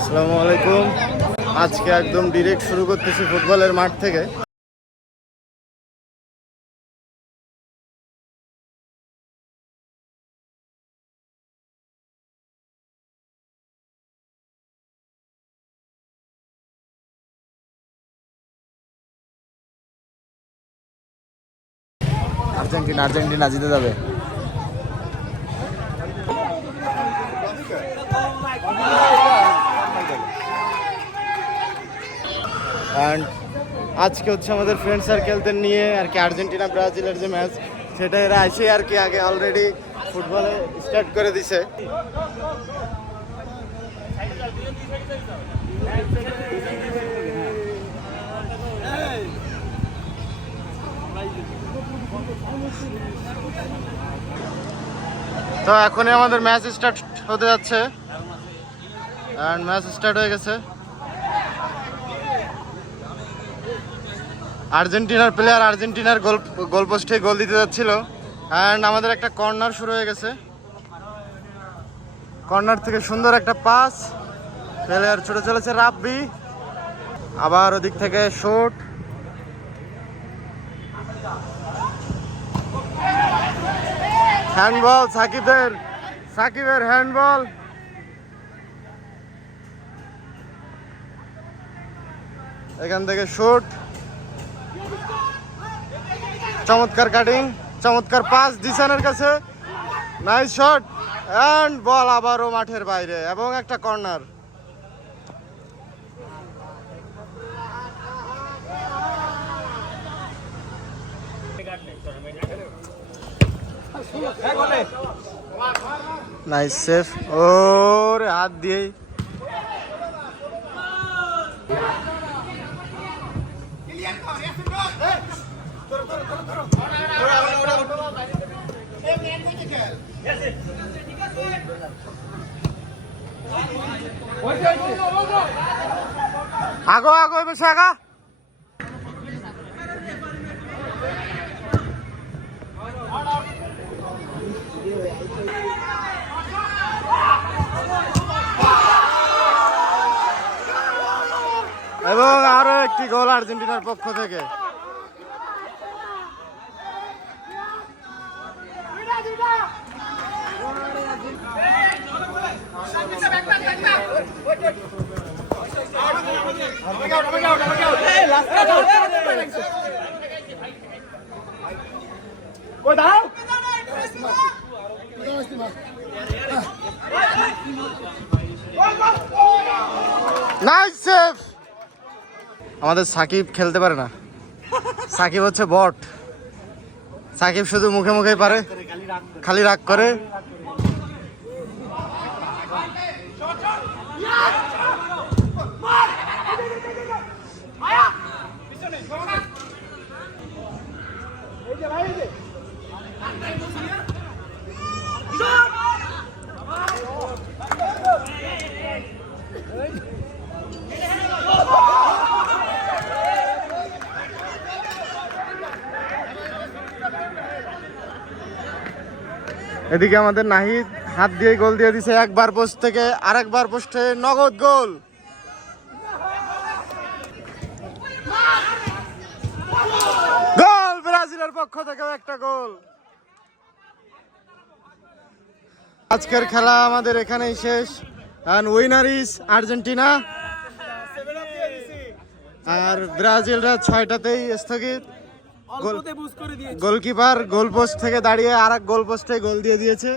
আসসালামু আলাইকুম। আজকে একদম ডিরেক্ট শুরু করতেছি ফুটবলের মাঠ থেকে। আর্জেন্টিনা আর্জেন্টিনা জিতে যাবে। অ্যান্ড আজকে হচ্ছে আমাদের ফ্রেন্ড সার্কেলদের নিয়ে আর কি আর্জেন্টিনা ব্রাজিলের যে ম্যাচ, সেটা এরা এসে আর কি আগে অলরেডি ফুটবলে স্টার্ট করে দিছে। তো এখনই আমাদের ম্যাচ স্টার্ট হতে যাচ্ছে অ্যান্ড ম্যাচ স্টার্ট হয়ে গেছে। আর্জেন্টিনার প্লেয়ার আর্জেন্টিনার গোল পোস্টে গোল দিতে যাচ্ছিল অ্যান্ড আমাদের একটা কর্নার শুরু হয়ে গেছে। কর্নার থেকে সুন্দর একটা পাস, প্লেয়ার ছুটে চলেছে রাব্বি, আবার ওদিক থেকে শট, হ্যান্ডবল সাকিবের হ্যান্ডবল। এখান থেকে শুট, চমৎকার কাটিং, চমৎকার পাস জিসানের কাছে, নাইস শট এন্ড বল আবারও মাঠের বাইরে এবং একটা কর্নার। নাইস সেভ, ওরে হাত দিয়ে আগো আগো বসে আগা। এবং আরো একটি গোল আর্জেন্টিনার পক্ষ থেকে। Nice save. আমাদের সাকিব খেলতে পারে না, সাকিব হচ্ছে বট। সাকিব শুধু মুখে মুখেই পারে, খালি রাগ করে। এদিকে আমাদের নাহিদ হাত দিয়ে গোল দিয়ে দিছে, একবার পোস্ট থেকে আরেকবার পোস্টে নগদ গোল। গোল ব্রাজিলের পক্ষ থেকে একটা গোল। আজকের খেলা আমাদের এখানেই শেষ। and winner is আর্জেন্টিনা, আর ব্রাজিলরা 6টাতেই স্থগিত। গোলকিপার গোল পোস্ট থেকে দাঁড়িয়ে আর এক গোল পোস্টে গোল দিয়ে দিয়েছে।